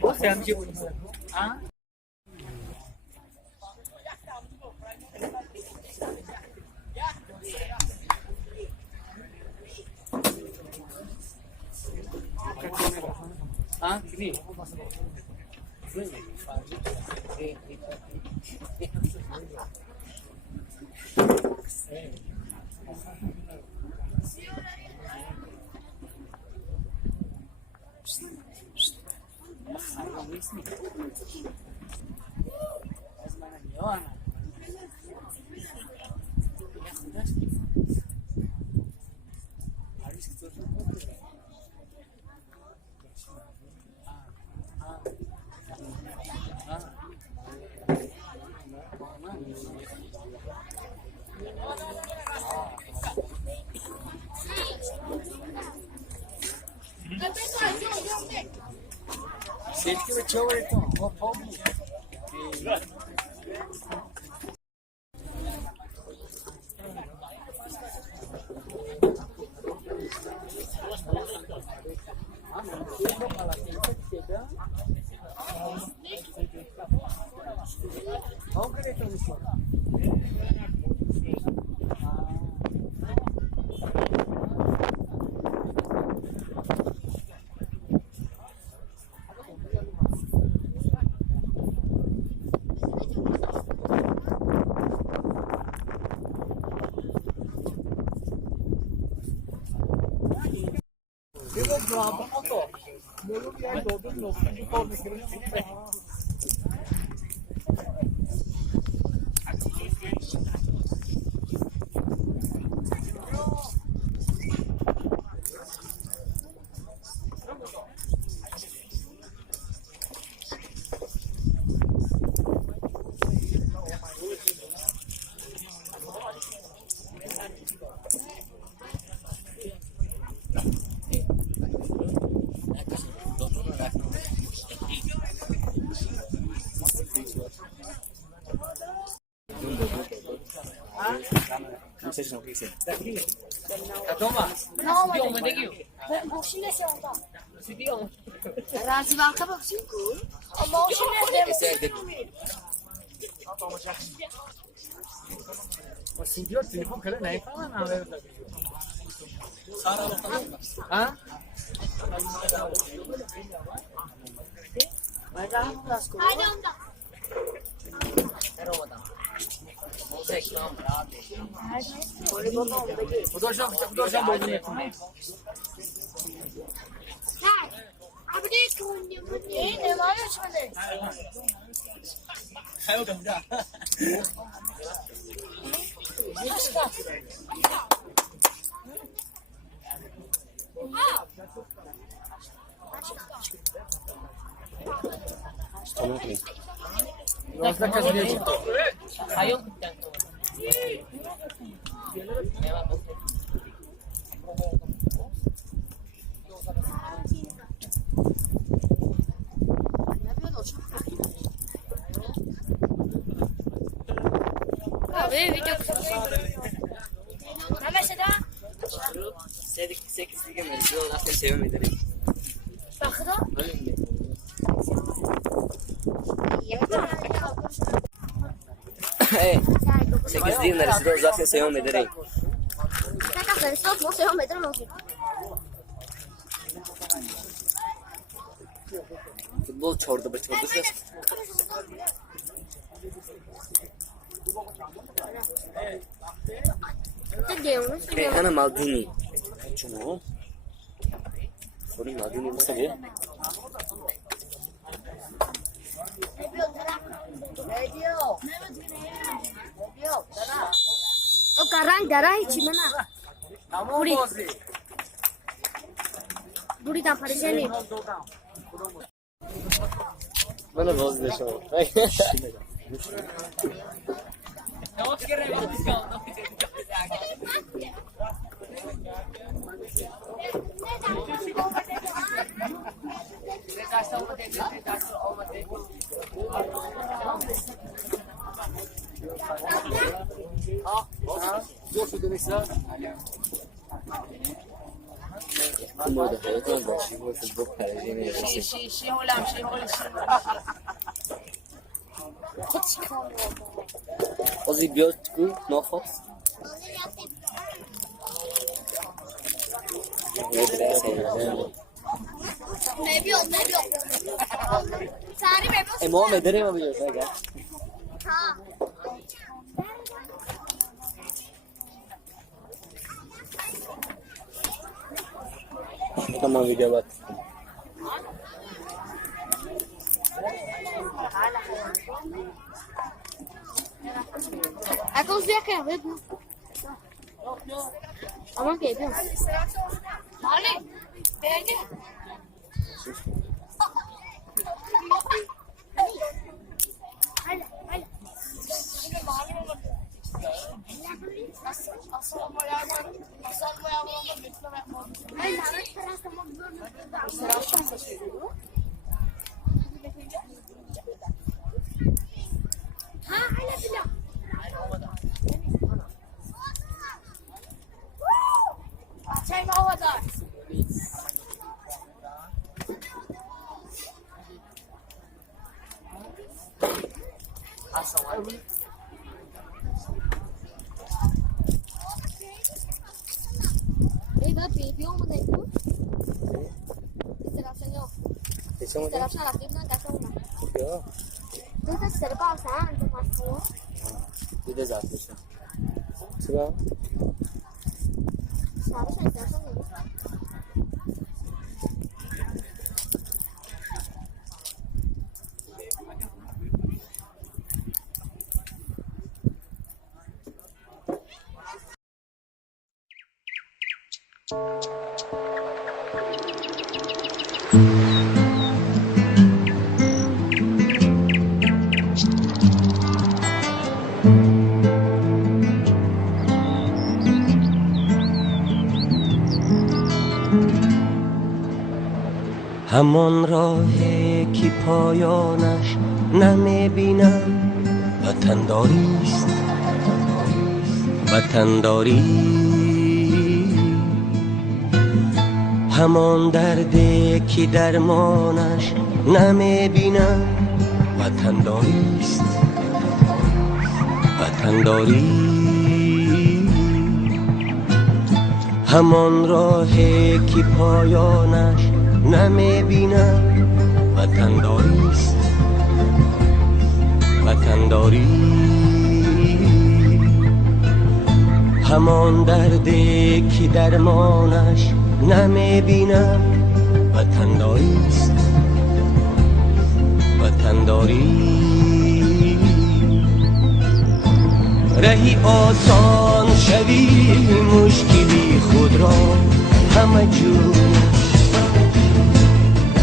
Bố xem chịu á. Ah, sini. Selfie बच्चों वाले तो वो form Não sei se não, o que você daqui? Toma. Não, mas Subiu, daqui. bu şimdi onda. Subiu. Razi banka bak şimdi. Ama o şimdi Assim, viu? Telefone que ele nem fala nada. Ah? Haydi onda. Подожди, Hey, abi de kuyunu bu ne var ya şimdi? Hayır kanka. Başka. Nossa, casinha. Ayaw. Abi video mesela 8 lige mi? Yo zaten sevmem ederim. bakıda Hey, 8 lige neresi? Zaten sevmem ederim. ne kadar stok mu seviyorum ederim olsun. Futbol çordu bu çordu ses. Ana Maldini. Cuma. Sorry Maldini nasıl ya? O karang darah hiç mana? Buri. Buri tak pada sini. Bana boz de şu. جور شده نیست این مورد حیاتان باشی بود فوتبال پرجی میرسیم شی هولم شی هول ازی بیاد کو نخواست Mebios. Sari mebios. امام داره ما بیاد اگر Ha. تمام ویدیو بعد Aku sih kayak gitu. Ama kayak gitu. Mana? Bende. Ida video mo dito. Instalación yo. Instalación la tienda de una. یا Tú te acercas a antes más tú. دیده زد بشه چرا؟ ¿Sabes la instalación? همان راهی که پایانش نمیبینم وطنداریست وطنداری همان دردی که درمانش نمیبینم وطنداریست وطنداری همان راهی که پایانش نمیبینم وطنداریست وطنداری همان دردی که درمانش نمیبینم وطنداریست وطنداری رهی آسان شوی مشکلی خود را همه جور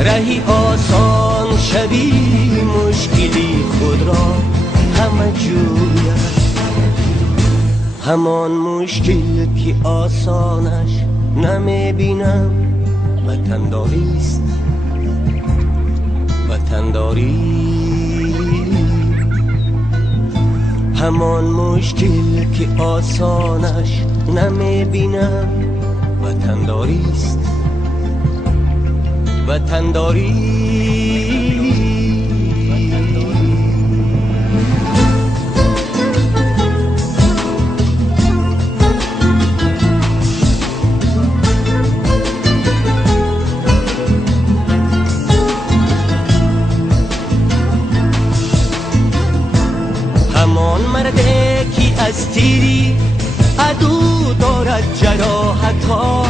رهی آسان شوی مشکلی خود را همه جوید همان مشکل که آسانش نمیبینم وطنداریست وطنداری همان مشکل که آسانش نمیبینم وطنداریست وطنداری همان مرده که از تیری عدو دارد جراحت ها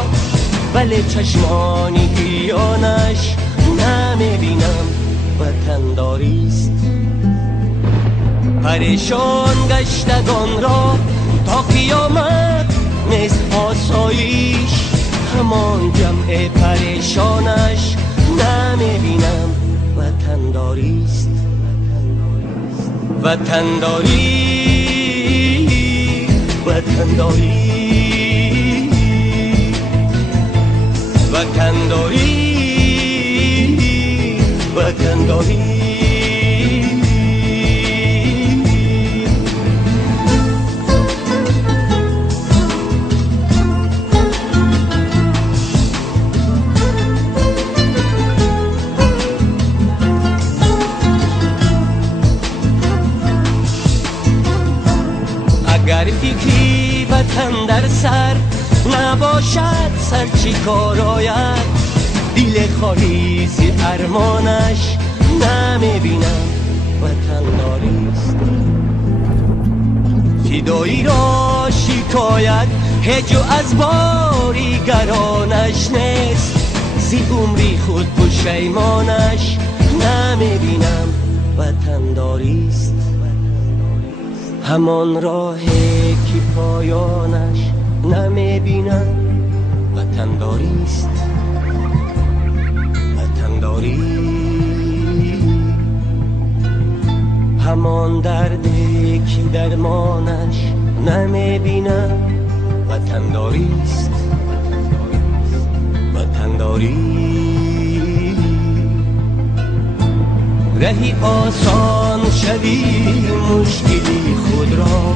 ولی چشمانی گریانش نمیبینم وطنداریست پریشان گشتگان را تا قیامت نیست آسایش همان جمع پریشانش نمیبینم وطنداریست وطنداری وطنداری وطنداری وطنداری وقتی که وطن در سر نباشد سر چی کار آید دل خالی زی ارمانش نمیبینم وطن داریست فدایی را شکایت هجو از باریگرانش نیست زی عمری خود پشیمانش نمیبینم وطن داریست همان راهی که پایانش نمیبینم وطن داریست وطن داری همان دردی که درمانش نمیبینم وطن داریست وطن داری رهی آسان شوی مشکلی خود را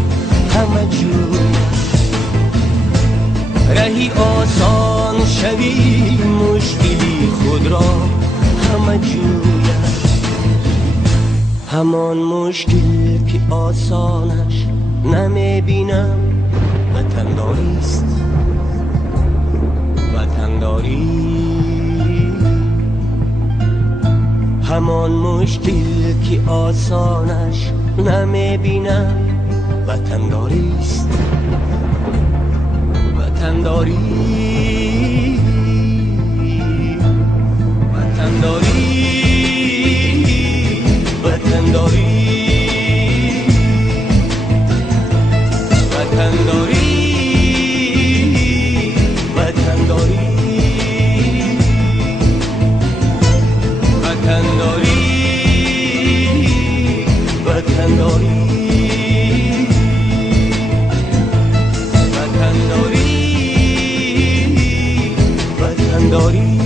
همه جور رهی آسان شوی مشکلی خود را همه جور همان مشکل که آسانش نمیبینم وطن داریست وطن داری همان مشکل که آسانش نمیبینم وطن داریست وطن داری وطن داری وطن داری وطن داری وطن داری وطن داری وطن داری وطن داری وطن داری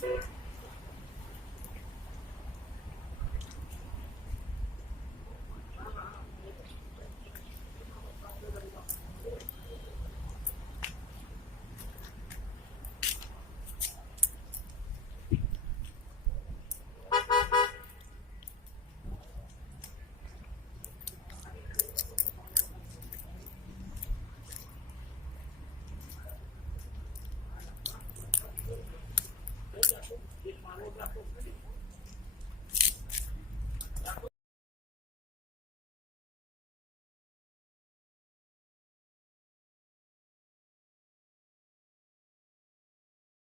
Thank you.